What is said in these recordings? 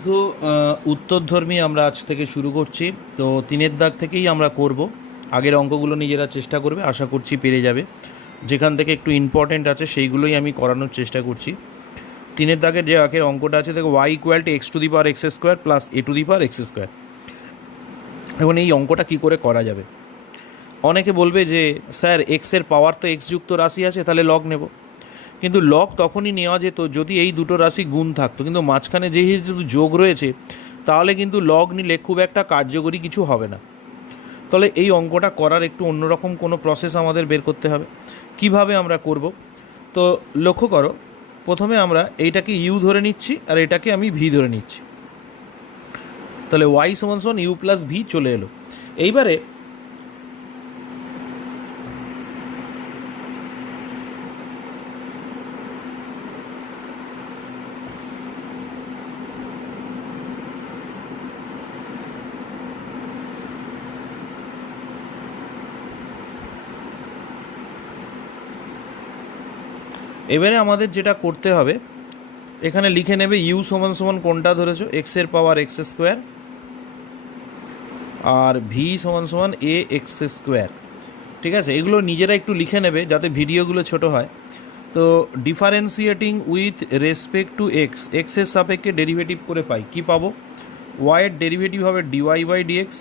দীর্ঘ উত্তরধর্মী আমরা আজ থেকে শুরু করছি। তো 3-এর দাগ থেকেই আমরা করব। আগের অঙ্কগুলো নিজেরা চেষ্টা করবে, আশা করছি পেরে যাবে। যেখান থেকে একটু ইম্পর্টেন্ট আছে সেইগুলোই আমি করানোর চেষ্টা করছি। 3-এর দাগের যে আগের অঙ্কটা আছে দেখো, y equal to x two the power x square plus a two the power x square. এখন এই অঙ্কটা কী করে করা যাবে? অনেকে বলবে যে স্যার এক্সের পাওয়ার তো এক্স যুক্ত রাশি আছে, তাহলে লগ নেব। কিন্তু লগ তখনই নেওয়া যেত যদি এই দুটো রাশি গুণ থাকতো, কিন্তু মাঝখানে যেহেতু যোগ রয়েছে, তাহলে কিন্তু লগ নিলে খুব একটা কার্যকরী কিছু হবে না। তাহলে এই অঙ্কটা করার একটু অন্যরকম কোনো প্রসেস আমাদের বের করতে হবে। কিভাবে আমরা করব? তো লক্ষ্য করো, প্রথমে আমরা এইটাকে ইউ ধরে নিচ্ছি আর এটাকে আমি ভি ধরে নিচ্ছি। তাহলে ওয়াই সমান সমান ইউ প্লাস ভি চলে এলো। এইবারে আমাদের যেটা করতে হবে, এখানে লিখে নেবে ইউ সমান সমান কোনটা ধরেছো, এক্সের পাওয়ার এক্স স্কোয়ার, আর ভি সমান সমান এ এক্স স্কোয়ার। ঠিক আছে, এগুলো নিজেরা একটু লিখে নেবে যাতে ভিডিওগুলো ছোট হয়। তো differentiating with respect to x, এক্সের সাপেক্ষে ডেরিভেটিভ করে পাই, কি পাবো? ওয়াইয়ের ডেরিভেটিভ হবে ডিওয়াই বাই ডিএক্স,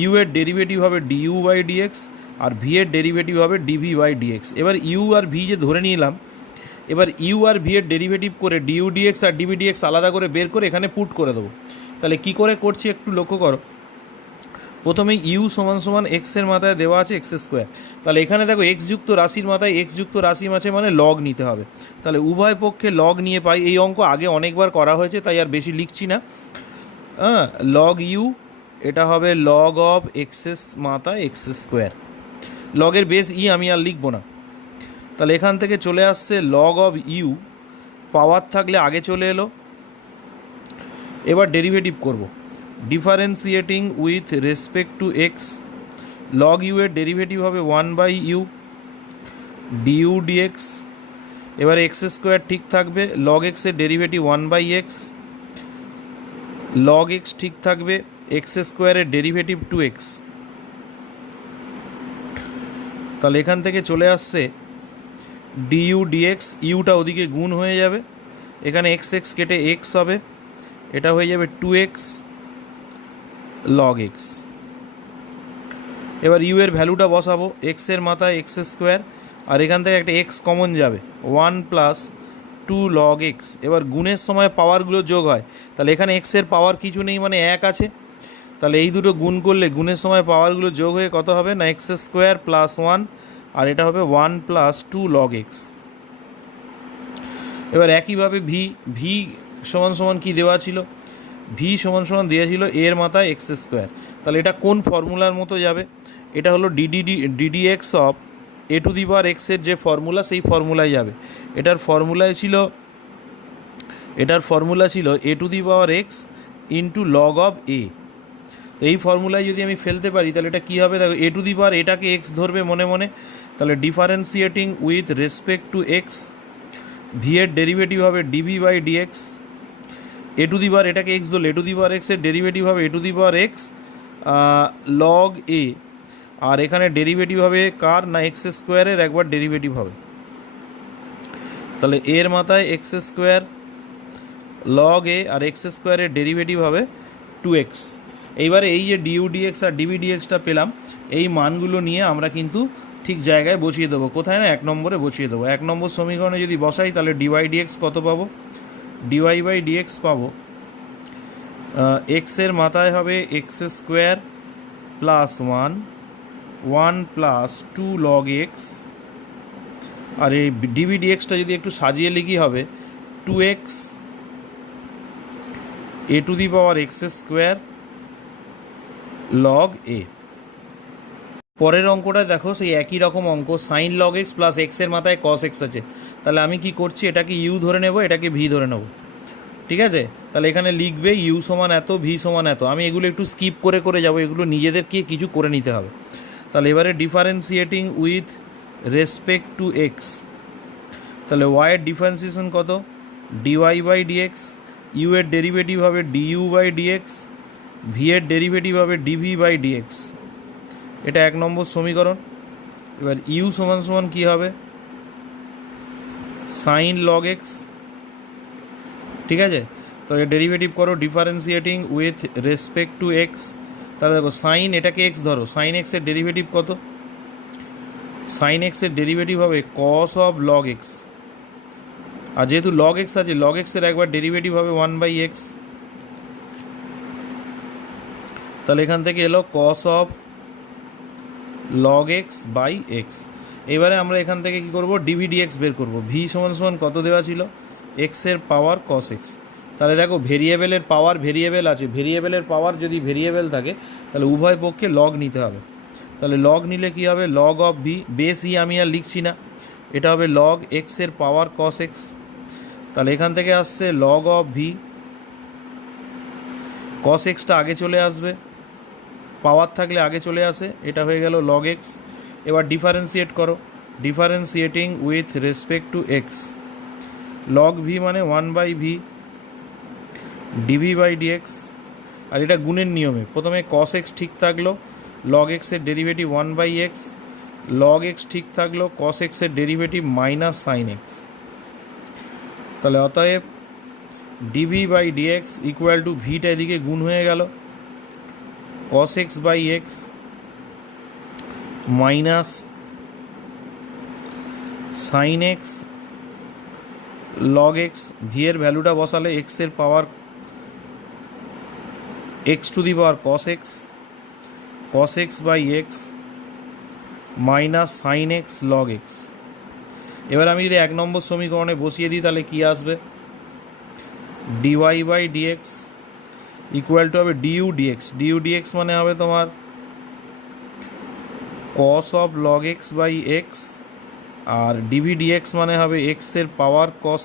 ইউ এর ডেরিভেটিভ হবে ডিইউ বাই ডিএক্স, আর ভি এর ডেরিভেটিভ হবে ডিভি বাই ডিএক্স। এবার ইউ আর ভি যে ধরে নিলাম, এবার ইউ আর ভি এর ডেরিভেটিভ করে ডিইউ ডিএক্স আর ডিভি ডিএক্স আলাদা করে বের করে এখানে পুট করে দেবো। তাহলে কি করে করছি একটু লক্ষ্য করো। প্রথমে ইউ সমান সমান এক্সের মাথায় দেওয়া আছে এক্স স্কোয়ার। তাহলে এখানে দেখো এক্স যুক্ত রাশির মাথায় এক্স যুক্ত রাশি আছে, মানে লগ নিতে হবে। তাহলে উভয় পক্ষে লগ নিয়ে পাই। এই অঙ্ক আগে অনেকবার করা হয়েছে, তাই আর বেশি লিখছি না। লগ ইউ, এটা হবে লগ অফ এক্সেস মাথায় এক্স স্কোয়ার। লগের বেস ই আমি আর লিখবো না। তাহলে এখান থেকে চলে আসছে লগ অফ ইউ, পাওয়ার থাকলে আগে চলে এলো। এবার ডেরিভেটিভ করব, differentiating with respect to x. Log u এর ডেরিভেটিভ হবে 1/u ডিইউ ডিএক্স। এবার এক্স স্কোয়ার ঠিক থাকবে, লগ এক্সের ডেরিভেটিভ 1/x, লগ এক্স ঠিক থাকবে, এক্স স্কোয়ারের ডেরিভেটিভ 2x। তাহলে এখান থেকে চলে আসছে ডিইউ ডিএক্স, ইউটা ওদিকে গুণ হয়ে যাবে, এখানে এক্স এক্স কেটে এক্স হবে, এটা হয়ে যাবে 2x লগ এক্স। এবার ইউ এর ভ্যালুটা বসাবো, এক্সের মাথায় এক্স স্কোয়ার, আর এখান থেকে একটা এক্স কমন যাবে, 1 + 2 লগ এক্স। এবার গুণের সময় পাওয়ারগুলো যোগ হয়, তাহলে এখানে এক্সের পাওয়ার কিছু নেই, মানে 1 আছে। তাহলে এই দুটো গুণ করলে গুণের সময় পাওয়ারগুলো যোগ হয়ে কত হবে না, এক্স স্কোয়ার প্লাস 1, আর এটা হবে 1 + 2 লগ এক্স। এবার একইভাবে ভি সমান সমান কী দেওয়া ছিল, ভি সমান সমান দেওয়া ছিল এর মাথায় এক্স স্কোয়ার। তাহলে এটা কোন ফর্মুলার মতো যাবে? এটা হলো d d x of a to the power এক্সের যে ফর্মুলা, সেই ফর্মুলায় যাবে। এটার ফর্মুলা ছিল a to the power x into log of a. তো এই ফর্মুলায় যদি আমি ফেলতে পারি, তাহলে এটা কী হবে দেখো, এ টু দি পাওয়ার এটাকে এক্স ধরবে মনে মনে। তাহলে differentiating with respect to x, v এর ডেরিভেটিভ হবে d v by d x. A to the power এটাকে এক্স ধরলে এ টু দি পাওয়ার এক্সের ডেরিভেটিভ হবে a to the power x log a, আর এখানে ডেরিভেটিভ হবে কার না, এক্স স্কোয়ারের একবার ডেরিভেটিভ হবে। তাহলে এর মাথায় x square log a, R x স্কোয়ারের ডেরিভেটিভ হবে 2x। এইবারে এই যে ডিইউ ডিএক্স আর ডিভি ডিএক্সটা পেলাম, এই মানগুলো নিয়ে আমরা কিন্তু ঠিক জায়গায় বসিয়ে দেবো। কোথায় না, 1 নম্বরে বসিয়ে দেবো। 1 নম্বর সমীকরণে যদি বসাই, তাহলে ডিওয়াই ডিএক্স কত পাবো, ডিওয়াই বাই ডিএক্স পাবো, এক্সের মাথায় হবে x square plus 1 + 2 log x, আর এই ডিভি ডিএক্সটা যদি একটু সাজিয়ে লিখি হবে 2x a to the power x square log a. পরের অঙ্কটা দেখো, সেই একই রকম অঙ্ক, সাইন লগ এক্স প্লাস এক্সের মাথায় কস এক্স আছে। তাহলে আমি কি করছি, এটাকে ইউ ধরে নেব, এটাকে ভি ধরে নেব। ঠিক আছে, তাহলে এখানে লিখবে ইউ সমান এত, ভি সমান এত। আমি এগুলো একটু স্কিপ করে করে যাব, এগুলো নিজেদেরকে কিছু করে নিতে হবে। তাহলে এবারে differentiating with respect to x, তাহলে ওয়াইয়ের ডিফারেন্সিয়েশন কত, ডিওয়াই বাই ডিএক্স, ইউ এর ডেরিভেটিভ হবে ডিইউ বাই ডিএক্স, ভি এর ডেরিভেটিভ হবে ডিভি বাই ডিএক্স। এটা 1 নম্বর সমীকরণ। এবার ইউ সমান সমান কী হবে, সাইন লগ এক্স, ঠিক আছে। তো এর ডেরিভেটিভ করো differentiating with respect to x. তাহলে দেখো সাইন, এটাকে এক্স ধরো, সাইন এক্সের ডেরিভেটিভ কত, সাইন এক্সের ডেরিভেটিভ হবে কস অফ লগ এক্স। আর যেহেতু লগ এক্স আছে, লগ এক্সের একবার ডেরিভেটিভ হবে 1/x। তাহলে এখান থেকে এলো cos of log x by x. এবারে আমরা এখান থেকে কি করব, ডিভি ডিএক্স বের করব। ভি সমান সমান কত দেওয়া ছিল, এক্সের পাওয়ার কস এক্স। তাহলে দেখো ভেরিয়েবলের পাওয়ার ভেরিয়েবল আছে, ভেরিয়েবলের পাওয়ার যদি ভেরিয়েবল থাকে তাহলে উভয় পক্ষে লগ নিতে হবে। তাহলে লগ নিলে কি হবে, লগ অফ ভি, বেস ই আমি আর লিখছি না, এটা হবে লগ এক্সের পাওয়ার কস এক্স। তাহলে এখান থেকে আসছে log of V, cos extra আগে চলে আসবে, পাওয়ার থাকলে আগে চলে আসে, এটা হয়ে গেল লগ এক্স। এবার ডিফারেন্সিয়েট করো, differentiating with respect to x. Log V মানে 1/v ডিভি বাই ডিএক্স। আর এটা গুণের নিয়মে প্রথমে কস এক্স ঠিক থাকলো, লগ এক্সের ডেরিভেটিভ 1/x, লগ এক্স ঠিক থাকলো, কস এক্সের ডেরিভেটিভ মাইনাস সাইন এক্স। তাহলে অতএব d v by d x equal to ভিটা এদিকে গুণ হয়ে গেল, cos x by x minus sine x log x. V এর ভ্যালুটা বসালে এক্সের power x to the power cos x by x minus sine x log x. এবার আমি যদি 1 নম্বর সমীকরণে বসিয়ে দিই তাহলে কী আসবে, d y by d x equal to হবে ডিইউ ডিএক্স। ডিইউ ডিএক্স মানে হবে তোমার cos of log x by x, আর ডিভি ডিএক্স মানে হবে এক্সের power cos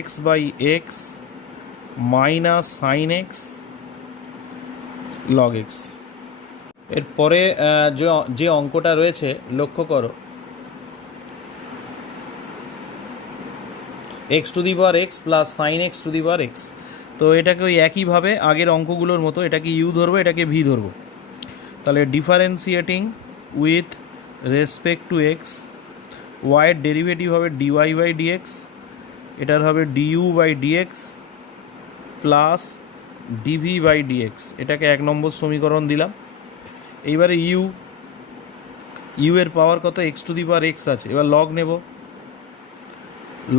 x by x minus sine x log x. এরপরে যে অঙ্কটা রয়েছে লক্ষ্য করো, x to the power x plus sine x to the power x. তো এটাকে ওই একইভাবে আগের অঙ্কগুলোর মতো এটাকে ইউ ধরবো, এটাকে ভি ধরবো। তাহলে differentiating with respect to x, ওয়াইয়ের ডেরিভেটিভ হবে ডিওয়াই বাই ডিএক্স, এটার হবে DU by d x plus d v by d x. এটাকে 1 নম্বর সমীকরণ দিলাম। এইবারে ইউ এর পাওয়ার কত, x to the power x আছে, এবার লগ নেব,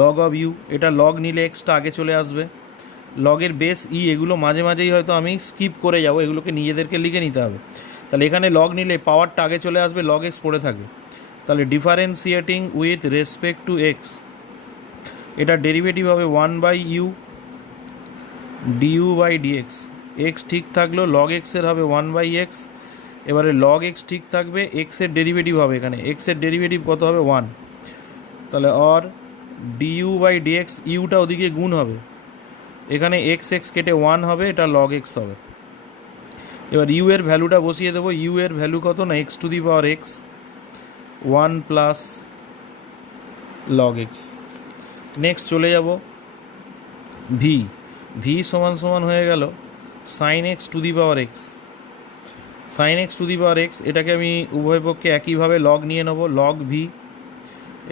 লগ অফ ইউ, এটা লগ নিলে এক্সটা আগে চলে আসবে, লগের বেস ই, এগুলো মাঝে মাঝেই হয়তো আমি স্কিপ করে যাব, এগুলোকে নিজেদেরকে লিখে নিতে হবে। তাহলে এখানে লগ নিলে পাওয়ারটা আগে চলে আসবে, লগ এক্স পড়ে থাকবে। তাহলে differentiating with respect to x, এটা ডেরিভেটিভ হবে 1/u DU by dx. X ঠিক থাকলো, লগ এক্সের হবে 1/x। এবারে লগ এক্স ঠিক থাকবে, এক্সের ডেরিভেটিভ হবে, এখানে এক্সের ডেরিভেটিভ কত হবে 1। তাহলে অর ডিইউ বাই ডিএক্স, ইউটা ওদিকে গুণ হবে, এখানে এক্স এক্স কেটে 1 হবে, এটা লগ এক্স হবে। এবার ইউ এর ভ্যালুটা বসিয়ে দেবো, ইউ এর ভ্যালু কত না x to the power x 1 plus log x. Next চলে যাব ভি সমান সমান হয়ে গেল sine x to the power x. Sine x to the power x, এটাকে আমি উভয় পক্ষে একইভাবে লগ নিয়ে নেব, লগ ভি,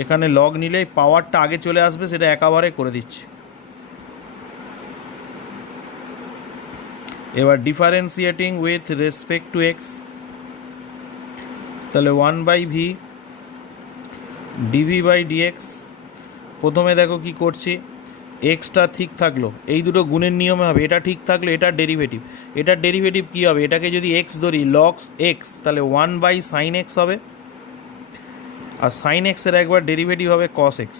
এখানে লগ নিলে পাওয়ারটা আগে চলে আসবে, সেটা একেবারে করে দিচ্ছি। এবার differentiating with respect to x, তাহলে 1/v ডিভি বাই ডিএক্স। প্রথমে দেখো কি করছি, এক্সটা ঠিক থাকলো, এই দুটো গুণের নিয়মে হবে, এটা ঠিক থাকলো, এটার ডেরিভেটিভ কী হবে, এটাকে যদি এক্স ধরি লগ এক্স, তাহলে 1/sin এক্স হবে, আর সাইন এক্সের একবার ডেরিভেটিভ হবে cos x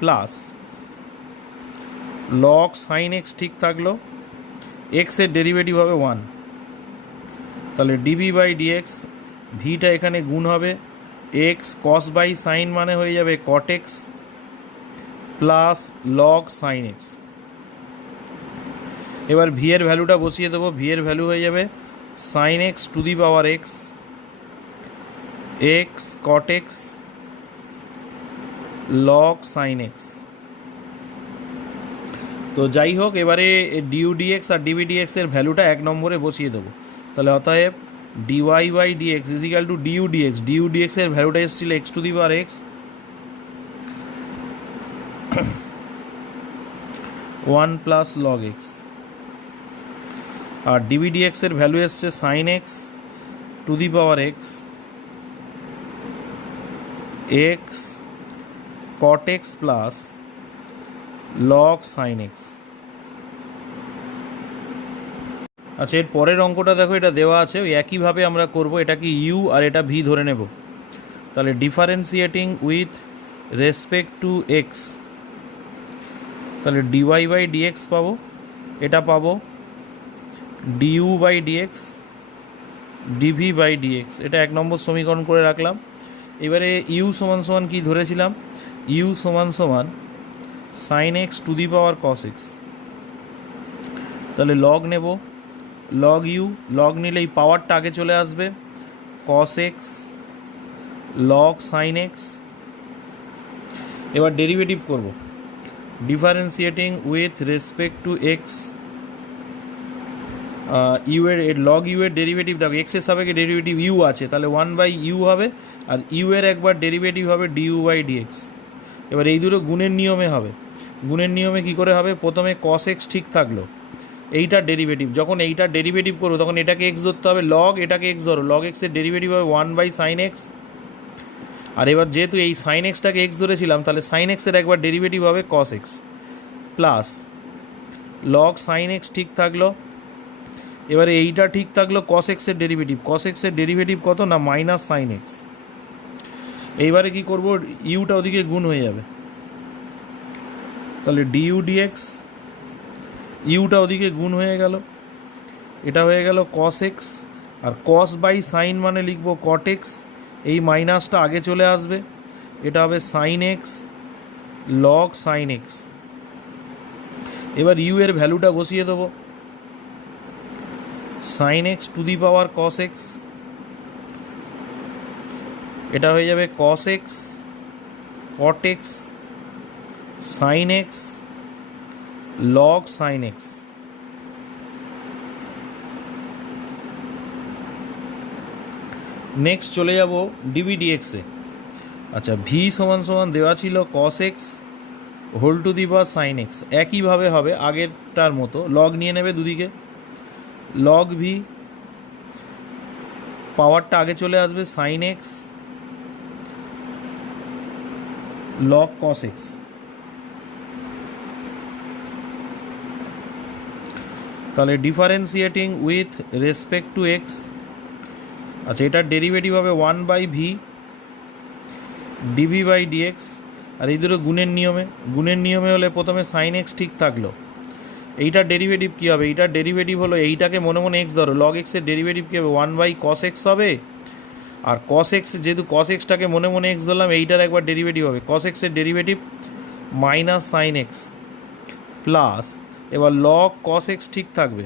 plus log sine x ঠিক থাকলো, এক্সের ডেরিভেটিভ হবে 1। তাহলে ডিভি বাই ডিএক্স, ভিটা এখানে গুণ হবে, এক্স কস বাই সাইন মানে হয়ে যাবে cot x plus log sine x. এবার ভি এর ভ্যালুটা বসিয়ে দেবো, ভি এর ভ্যালু হয়ে যাবে sine x to the power x x cot x log sine x. তো যাই হোক, এবারে ডিউ ডিএক্স আর ডিবি ডিএক্স এর ভ্যালুটা 1 নম্বরে বসিয়ে দেবো। তাহলে অতএব dy by dx is equal to d u d x. D u d x এর ভ্যালুটা এসেছিল x to the power x, 1 plus log x. আর ডিবি ডিএক্স এর ভ্যালু এসছে sine x to the power x, x cot x plus log sine x. আচ্ছা, এর পরের অঙ্কটা দেখো, এটা দেওয়া আছে, ওই একইভাবে আমরা করব। এটা কি ইউ আর এটা ভি ধরে নেব। তাহলে differentiating with respect to x, তাহলে ডিওয়াই বাই ডিএক্স পাবো, এটা পাবো d u by dx DV by d x. এটা 1 নম্বর সমীকরণ করে রাখলাম। এবারে ইউ সমান সমান কী ধরেছিলাম, ইউ সমান সমান sine x to the power cos x. তাহলে লগ নেব, লগ ইউ, লগ নিলে এই পাওয়ারটা আগে চলে আসবে, cos x log sine x. এবার ডেরিভেটিভ করব, differentiating with respect to x. U এর লগ ইউ এর ডেরিভেটিভ দেখো, এক্সের সাপেক্ষে ডেরিভেটিভ ইউ আছে, তাহলে 1 বাই ইউ হবে, আর ইউ এর একবার ডেরিভেটিভ হবে ডিউ বাই ডিএক্স। এবার এই দুটো গুণের নিয়মে হবে। গুণের নিয়মে কি করে হবে, প্রথমে কস এক্স ঠিক থাকলো, এইটার ডেরিভেটিভ, যখন এইটার ডেরিভেটিভ করবো তখন এটাকে এক্স ধরতে হবে, লগ এটাকে এক্স ধরো, লগ এক্সের ডেরিভেটিভ হবে 1 বাই সাইন এক্স। আর এবার যেহেতু এই সাইন এক্সটাকে এক্স ধরেছিলাম, তাহলে সাইন এক্সের একবার ডেরিভেটিভ হবে cos x plus log sine x ঠিক থাকলো। এবারে এইটা ঠিক থাকলো, কস এক্সের ডেরিভেটিভ, কস এক্সের ডেরিভেটিভ কত না মাইনাস সাইন এক্স। এইবারে কি করব, ইউটা ওদিকে গুণ হয়ে যাবে, তাহলে ডিউ ডিএক্স, ইউটা ওদিকে গুণ হয়ে গেল, এটা হয়ে গেল কস এক্স, আর কস বাই সাইন মানে লিখবো কট এক্স, এই মাইনাসটা আগে চলে আসবে, এটা হবে sine x log sine x. এবার ইউ এর ভ্যালুটা বসিয়ে দেবো, sine x to the power cos x, এটা হয়ে যাবে cos x cot x sine x log sine x. Next চলে যাব ডিবি ডিএক্সে। আচ্ছা, ভি সমান সমান দেওয়া ছিল cos x whole to the power sine x, একইভাবে হবে আগেরটার মতো, লগ নিয়ে নেবে দুদিকে, লগ ভি, পাওয়ারটা আগে চলে আসবে sine x log cos x. তাহলে differentiating with respect to x, আচ্ছা এটার ডেরিভেটিভ হবে 1 by v DV by dx. আর এই দুটো গুণের নিয়মে, গুণের নিয়মে হলে প্রথমে সাইন এক্স ঠিক থাকলো, এইটার ডেরিভেটিভ কী হবে, এইটার ডেরিভেটিভ হলো, এইটাকে মনে মনে এক্স ধরো, লগ এক্সের ডেরিভেটিভ কী হবে 1 বাই কস এক্স হবে। আর কস এক্স, যেহেতু কস এক্সটাকে মনে মনে এক্স ধরলাম, এইটার একবার ডেরিভেটিভ হবে কস এক্সের derivative minus sine x plus, এবার লগ কস এক্স ঠিক থাকবে,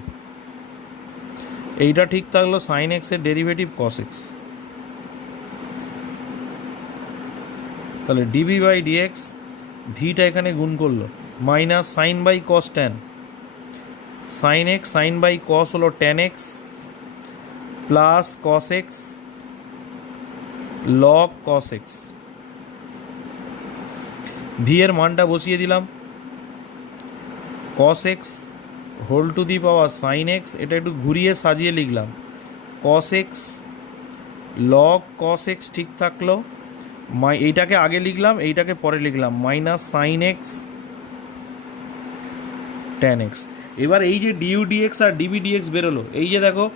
এইটা ঠিক থাকলো সাইন এক্সের ডেরিভেটিভ কস এক্স। তাহলে ডিবি বাই ডিএক্স, ভিটা এখানে গুণ করলো, minus sine by cos tan, sine x sine by cos হলো tan x plus cos x log cos x. V এর মানটা বসিয়ে দিলাম, cos x whole to the power sine x, এটা একটু ঘুরিয়ে সাজিয়ে লিখলাম, cos x log cos x ঠিক থাকলো, এইটাকে আগে লিখলাম এইটাকে পরে লিখলাম, minus sine x tan x. এবার এই যে ডিউ ডিএক্স আর ডিবি ডিএক্স বেরোলো, এই যে দেখো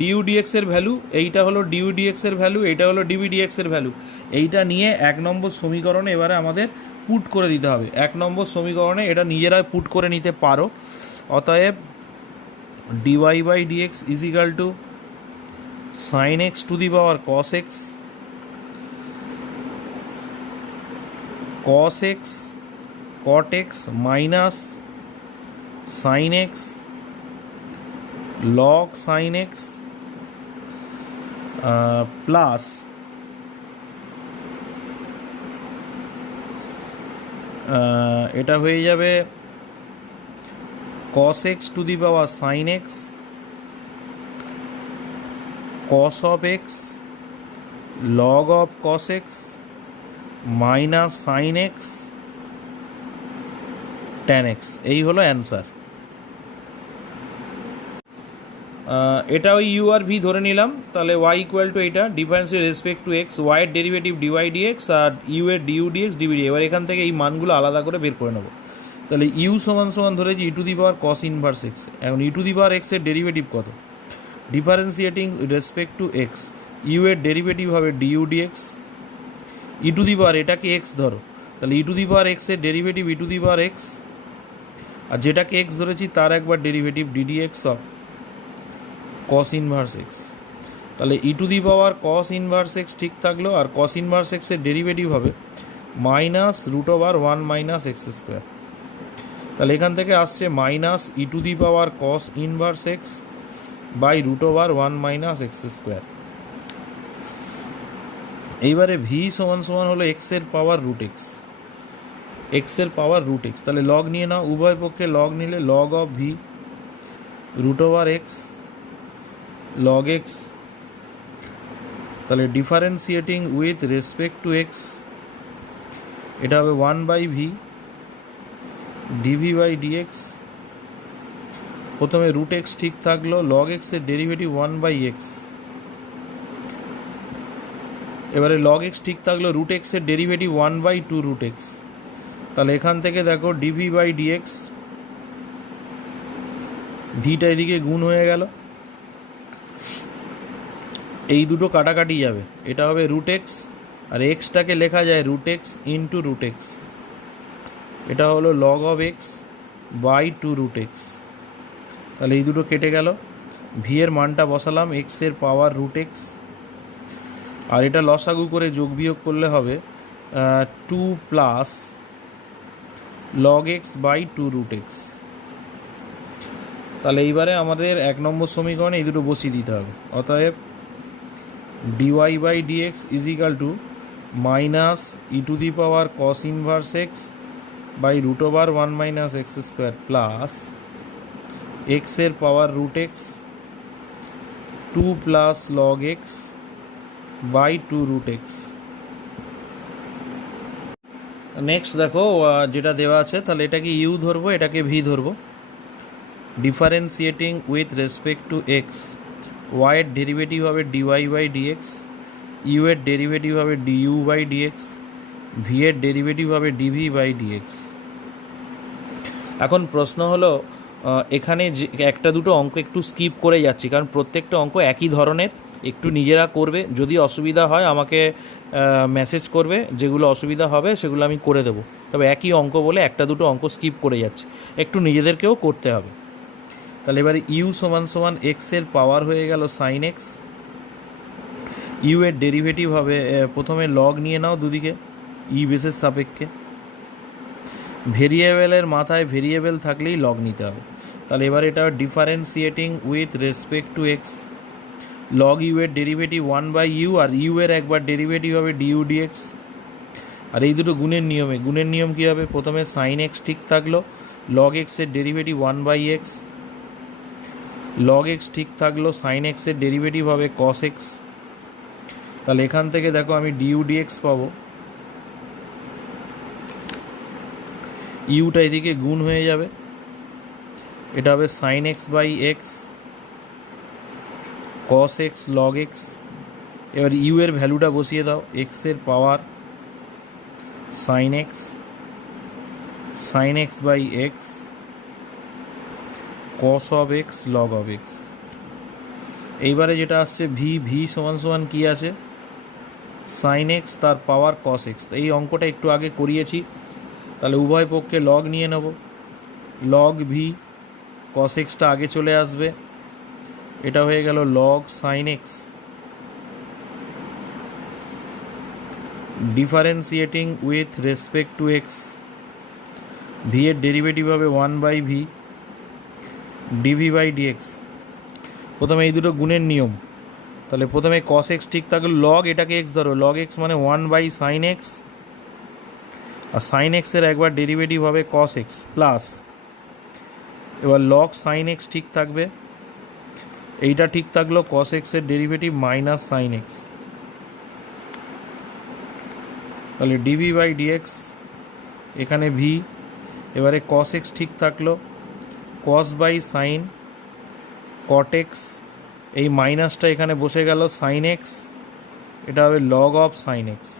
ডিউ ডিএক্সের ভ্যালু, এইটা হলো ডিউ ডিএক্সের ভ্যালু, এইটা হলো ডিবি ডিএক্সের ভ্যালু, এইটা নিয়ে 1 নম্বর সমীকরণে এবারে আমাদের পুট করে দিতে হবে। 1 নম্বর সমীকরণে এটা নিজেরাই পুট করে নিতে পারো। অতএব dy by dx is equal to sine x to the power cos x, cos x cot x minus sin x log sin x plus এটা হয়ে যাবে cos x two the power sin x cos of x log of cos x minus sin x tan x, এই হলো answer. এটা ওই you আর V ধরে নিলাম, তাহলে ওয়াই ইকুয়াল টু এইটা ডিফারেন্স রেসপেক্ট টু এক্স, ওয়াইয়ের ডেরিভেটিভ ডিওয়াই ডিএক্স আর ইউ এর ডিউ ডিএক্স ডিভি ডি। এবার এখান থেকে এই মানগুলো আলাদা করে বের করে নেবো। তাহলে ইউ সমান সমান ধরেছি e to the power cos inverse x. এখন ই টু দি পাওয়ার এক্সের ডেরিভেটিভ কত? Differentiating respect to x, u এর ডেরিভেটিভ হবে du dx. E to the power এটাকে এক্স ধরো, তাহলে ই টু দি পাওয়ার এক্সের derivative e to the power x, আর যেটাকে এক্স ধরেছি তার একবার derivative dd x of cos inverse x. তাহলে e to the power cos inverse x ঠিক থাকলো, আর কস ইনভার্স এক্সের ডেরিভেটিভ হবে minus root over one minus x square. তাহলে এখান থেকে আসছে minus e to the power cos inverse x by root over one minus x square. এইবারে ভি সমান সমান হলো এক্সের পাওয়ার রুট এক্স, এক্সের পাওয়ার রুট এক্স। তাহলে লগ নিয়ে নাও, উভয় পক্ষে লগ নিলে log of v root over x log x. তাহলে differentiating with respect to x, এটা হবে one by v DV by d x. প্রথমে রুট এক্স ঠিক থাকলো, লগ এক্সের ডেরিভেটিভ ওয়ান বাই এক্স। এবারে লগ এক্স ঠিক থাকলো, রুট এক্সের derivative one by two root x. তাহলে এখান থেকে দেখো ডিভি বাই ডিএক্স, ভিটা এদিকে গুণ হয়ে গেল, এই দুটো কাটাকাটি যাবে, এটা হবে রুট এক্স, আর এক্সটাকে লেখা যায় root x into root x. এটা হলো log of x by two root x. তাহলে এই দুটো কেটে গেল, ভি এর মানটা বসালাম এক্সের পাওয়ার রুট এক্স, আর এটা লসাগু করে যোগ বিয়োগ করলে হবে two plus log x by two root x. তাহলে এইবারে আমাদের এক নম্বর সমীকরণে এই দুটো বসিয়ে দিতে হবে। অতএব dy by dx is equal to minus e to the power cos inverse x by root over one minus x square plus এক্সের power root x two plus log x by two root x. Next দেখো যেটা দেওয়া আছে, তাহলে এটাকে you ধরবো, এটাকে v ধরবো। Differentiating with respect to x, ওয়াইয়ের ডেরিভেটিভ হবে ডিওয়াই বাই ডিএক্স, ইউ এর ডেরিভেটিভ হবে ডিইউ বাই ডিএক্স, ভি এর ডেরিভেটিভ হবে ডিভি বাই ডিএক্স। এখন প্রশ্ন হলো এখানে যে একটা দুটো অঙ্ক একটু স্কিপ করে যাচ্ছি, কারণ প্রত্যেকটা অঙ্ক একই ধরনের, একটু নিজেরা করবে। যদি অসুবিধা হয় আমাকে মেসেজ করবে, যেগুলো অসুবিধা হবে সেগুলো আমি করে দেবো। তবে একই অঙ্ক বলে একটা দুটো অঙ্ক স্কিপ করে যাচ্ছে, একটু নিজেদেরকেও করতে হবে। তাহলে এবারে ইউ সমান সমান এক্সের পাওয়ার হয়ে গেল সাইন এক্স, ইউ এর ডেরিভেটিভ হবে প্রথমে লগ নিয়ে নাও দুদিকে ই বেসের সাপেক্ষে, ভেরিয়েবলের মাথায় ভেরিয়েবল থাকলেই লগ নিতে হবে। তাহলে এবার এটা differentiating with respect to x, log u এর ডেরিভেটিভ ওয়ান বাই ইউ, আর ইউ এর একবার ডেরিভেটিভ হবে ডিউ ডিএক্স। আর এই দুটো গুণের নিয়মে, গুণের নিয়ম কী হবে? প্রথমে সাইন এক্স ঠিক থাকলো, লগ এক্সের derivative one by x, log x ঠিক থাকলো, সাইন এক্সের ডেরিভেটিভ হবে কস এক্স। তাহলে এখান থেকে দেখো আমি ডিউ ডিএক্স পাবো, ইউটা এদিকে গুণ হয়ে যাবে, এটা হবে sine x by x cos x log x. এবার ইউ এর ভ্যালুটা বসিয়ে দাও, এক্সের power sine x by x cos of x log of x. এইবারে যেটা আসছে ভি সমান সমান কী আছে? সাইন এক্স তার পাওয়ার কস এক্স। এই অঙ্কটা একটু আগে করিয়েছি, তাহলে উভয় পক্ষে লগ নিয়ে নেব, লগ ভি, কস এক্সটা আগে চলে আসবে, এটা হয়ে গেল log sine x. Differentiating with respect to x, v এর ডেরিভেটিভ হবে one by v DV by d x. প্রথমে এই দুটো গুণের নিয়ম, তাহলে প্রথমে কস এক্স ঠিক থাকলে লগ, এটাকে এক্স ধরো, লগ এক্স মানে ওয়ান বাই সাইন এক্স, আর সাইন এক্সের একবার ডেরিভেটিভ হবে কস এক্স প্লাস এবার লগ সাইন এক্স ঠিক থাকবে, এইটা ঠিক থাকলো কস এক্সের ডেরিভেটিভ মাইনাস সাইন এক্স, তাহলে ডিভি বাই ডিএক্স এখানে ভি। এবারে কস এক্স ঠিক থাকলো, cos by sine cot x, এই মাইনাসটা এখানে বসে গেল সাইন এক্স, এটা হবে লগ অফ সাইন এক্স।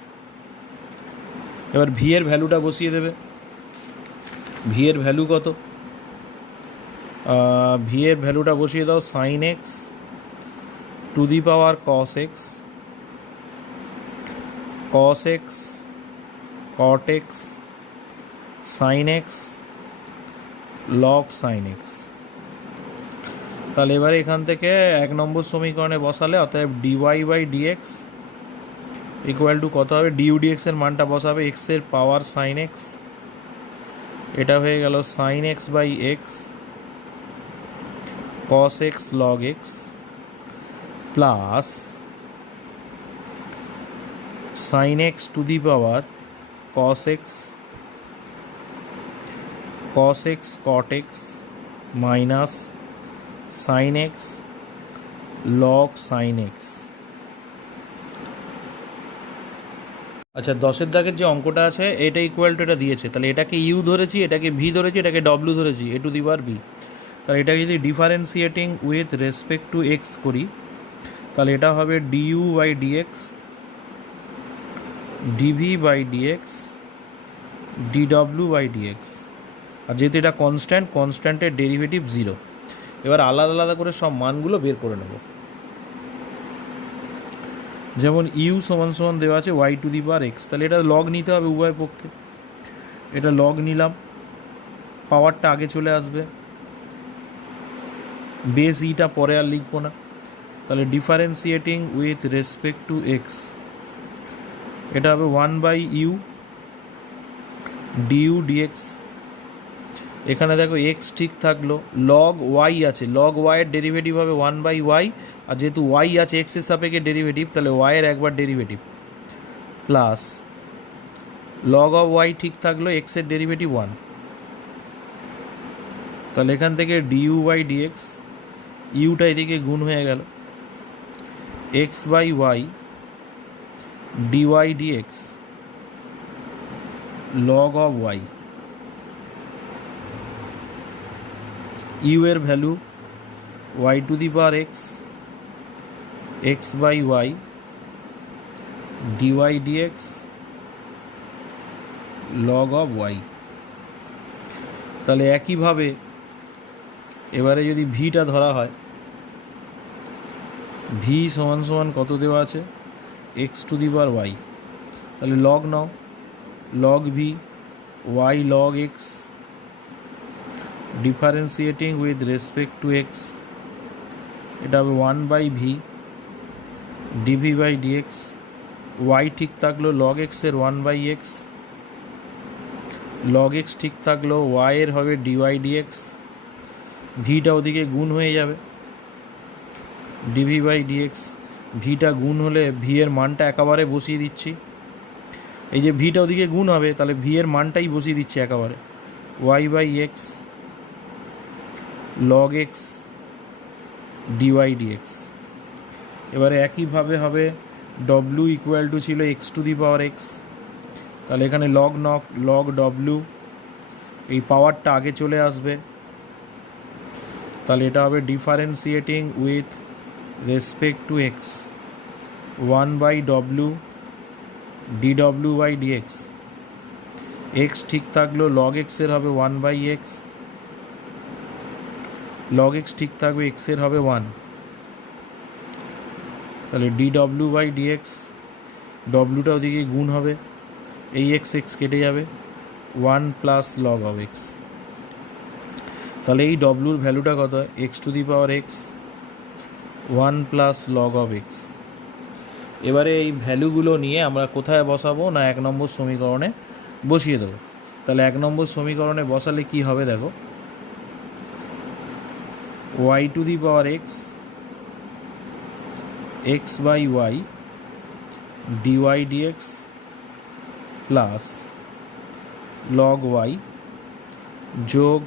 এবার ভি এর ভ্যালুটা বসিয়ে দেবে, ভি এর ভ্যালু কত, ভি এর ভ্যালুটা বসিয়ে দাও sine x to the power cos x, cos x cot x sine x log sine x. তাহলে এবারে এখান থেকে 1 নম্বর সমীকরণে বসালে, অতএব dy by d x equal to কত হবে, ডিউ ডিএক্সের মানটা বসাবে এক্সের পাওয়ার সাইন এক্স, এটা হয়ে গেল sine x by x cos x log x plus sine x to the power cos x cot x minus sine x log sine x. আচ্ছা 10-এর দাগের যে অঙ্কটা আছে এটা ইকুয়াল টু এটা দিয়েছে, তাহলে এটাকে ইউ ধরেছি, এটাকে ভি ধরেছি, এটাকে ডব্লিউ ধরেছি, এ টু দি পাওয়ার বি। তাহলে এটা যদি differentiating with respect to x করি, তাহলে এটা হবে DU by dx DV by dx ডিডব্লিউ বাই ডিএক্স। আর যেহেতু এটা কনস্ট্যান্ট, কনস্ট্যান্টের ডেরিভেটিভ 0। এবার আলাদা আলাদা করে সব মানগুলো বের করে নেব। যেমন ইউ সমান সমান দেওয়া আছে y to the power x, তাহলে এটা লগ নিতে হবে উভয় পক্ষে, এটা লগ নিলাম, পাওয়ারটা আগে চলে আসবে, বেস ইটা পরে আর লিখবো না। তাহলে differentiating with respect to x, এটা হবে 1 বাই ইউ ডিইউ ডিএক্স। এখানে দেখো এক্স ঠিক থাকলো, লগ ওয়াই আছে, লগ ওয়াইয়ের ডেরিভেটিভ হবে 1 বাই ওয়াই, আর যেহেতু ওয়াই আছে এক্সের সাপেক্ষে ডেরিভেটিভ, তাহলে ওয়াইয়ের একবার derivative plus log of y ঠিক থাকলো, এক্সের ডেরিভেটিভ 1, তাহলে এখান থেকে ডিইউ বাই ডিএক্স, ইউটা এদিকে গুণ হয়ে গেল, x by y dy dx log of y. U এর value y to the power x, x by y dy dx log of y. তাহলে একইভাবে এবারে যদি ভিটা ধরা হয়, ভি সমান সমান কত দেওয়া আছে, x to the power y, তাহলে লগ নাও, log v y log x differentiating with respect to x, এটা হবে 1 by v DV by dx, y ঠিক থাকলো লগ এক্সের 1 বাই এক্স, লগ এক্স ঠিক থাকলো ওয়াইয়ের হবে ডিওয়াই ডিএক্স, ভিটা ওদিকে গুণ হয়ে যাবে ডিভি বাই ডিএক্স, ভিটা গুণ হলে ভি এর মানটা একেবারে বসিয়ে দিচ্ছি, এই যে ভিটা ওদিকে গুণ হবে তাহলে ভি এর মানটাই বসিয়ে দিচ্ছি একেবারে, y by x log x dy d x. এবারে একইভাবে হবে ডব্লিউ ইকুয়াল টু ছিল x to the power x, তাহলে এখানে লগ ডব্লিউ, এই পাওয়ারটা আগে চলে আসবে, তাহলে এটা হবে differentiating with respect to x 1 by W DW by dx, x ঠিক থাকলো লগ এক্সের হবে 1 বাই এক্স, লগ এক্স ঠিক থাকবে এক্সের হবে 1, তাহলে ডিডব্লিউ বাই ডিএক্স, ডব্লিউটা ওদিকে গুণ হবে, এই এক্স এক্স কেটে যাবে, 1 প্লাস লগ অফ এক্স। তাহলে এই ডব্লিউর ভ্যালুটা কত হয়, x to the power x 1 plus log of x. এবারে এই ভ্যালুগুলো নিয়ে আমরা কোথায় বসাবো না 1 নম্বর সমীকরণে বসিয়ে দেবো। তাহলে 1 নম্বর সমীকরণে বসালে কি হবে দেখো, y to the power x x by y dy dx plus log y যোগ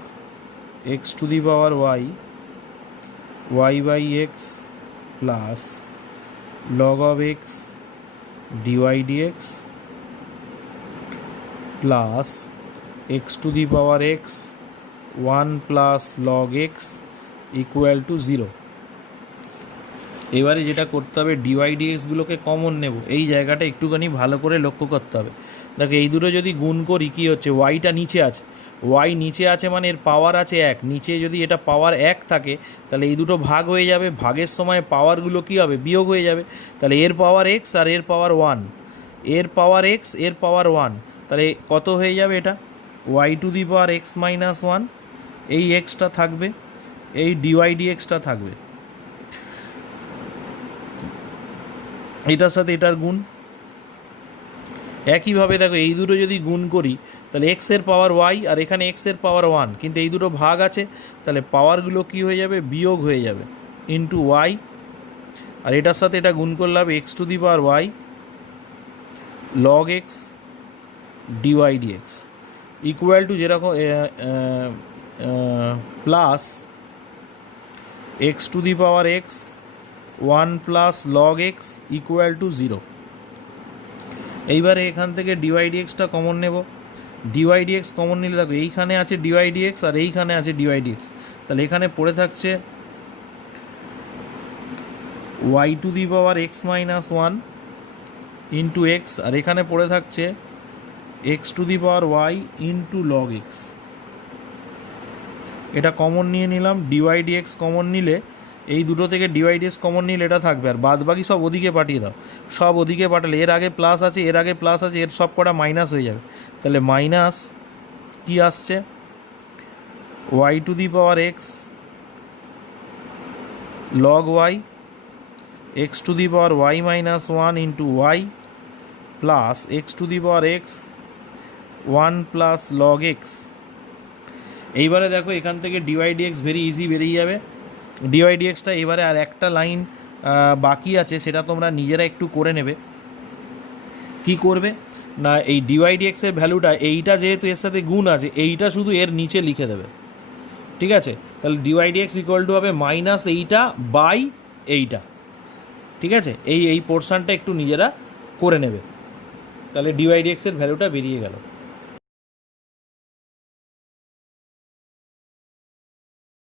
x to the power y y by x plus log of x dy dx plus x to the power x one plus log x equal to zero. এবারে যেটা করতে হবে dy ডিএক্সগুলোকে common নেব, এই জায়গাটা একটুখানি ভালো করে লক্ষ্য করতে হবে। দেখো এই দুটো যদি গুণ করি কী হচ্ছে, ওয়াইটা নিচে আছে, ওয়াই নিচে আছে মানে এর পাওয়ার আছে এক, নিচে যদি এটা পাওয়ার এক থাকে তাহলে এই দুটো ভাগ হয়ে যাবে, ভাগের সময় পাওয়ারগুলো কী হবে বিয়োগ হয়ে যাবে, তাহলে এর পাওয়ার এক্স আর এর পাওয়ার ওয়ান, এর পাওয়ার এক্স এর পাওয়ার ওয়ান, তাহলে কত হয়ে যাবে এটা y to the power x minus one, এই এক্সটা থাকবে, এই ডিওয়াই ডিএক্সটা থাকবে, এটার সাথে এটার গুণ। একইভাবে দেখো এই দুটো যদি গুণ করি তাহলে এক্সের পাওয়ার ওয়াই আর এখানে এক্সের পাওয়ার ওয়ান, কিন্তু এই দুটো ভাগ আছে তাহলে পাওয়ারগুলো কী হয়ে যাবে বিয়োগ হয়ে যাবে ইন্টু ওয়াই, আর এটার সাথে এটা গুণ করলে হবে x to the power y log x dy dx equal to যেরকম plus x to the power x one plus log x equal to zero. এইবারে এখান থেকে ডিওয়াই ডিএক্সটা কমন নেব, ডিওয়াই ডিএক্স কমন নিলে দেখো এইখানে আছে ডিওয়াই ডিএক্স আর এইখানে আছে ডিওয়াই ডিএক্স, তাহলে এখানে পড়ে থাকছে y to the power x minus one into x, আর এখানে পড়ে থাকছে x to the power y into log x. এটা কমন নিয়ে নিলাম, ডিওয়াই ডিএক্স কমন নিলে এই দুটো থেকে ডিওয়াই ডিএক্স কমন নিলে এটা থাকবে, আর বাদ বাকি সব ওদিকে পাঠিয়ে দাও, সব ওদিকে পাঠালে এর আগে প্লাস আছে এর আগে প্লাস আছে এর সব কটা মাইনাস হয়ে যাবে, তাহলে মাইনাস কি আসছে y to the power x log y x to the power y minus one into y plus x to the power x one plus log x. এইবারে দেখো এখান থেকে ডিওয়াই ডিএক্স ভেরি ইজি বেরিয়ে যাবে, dy ডিএক্সটা এবারে আর একটা line বাকি আছে সেটা তোমরা নিজেরা একটু করে নেবে। কি করবে না, এই ডিওয়াই ডিএক্সের ভ্যালুটা এইটা যেহেতু এর সাথে গুণ আছে এইটা শুধু এর নিচে লিখে দেবে, ঠিক আছে, তাহলে ডিওয়াই ডিএক্স ইকুয়াল টু হবে মাইনাস এইটা বাই এইটা, ঠিক আছে, এই পোর্শনটা একটু নিজেরা করে নেবে, তাহলে ডিওয়াই ডিএক্সের ভ্যালুটা বেরিয়ে গেল।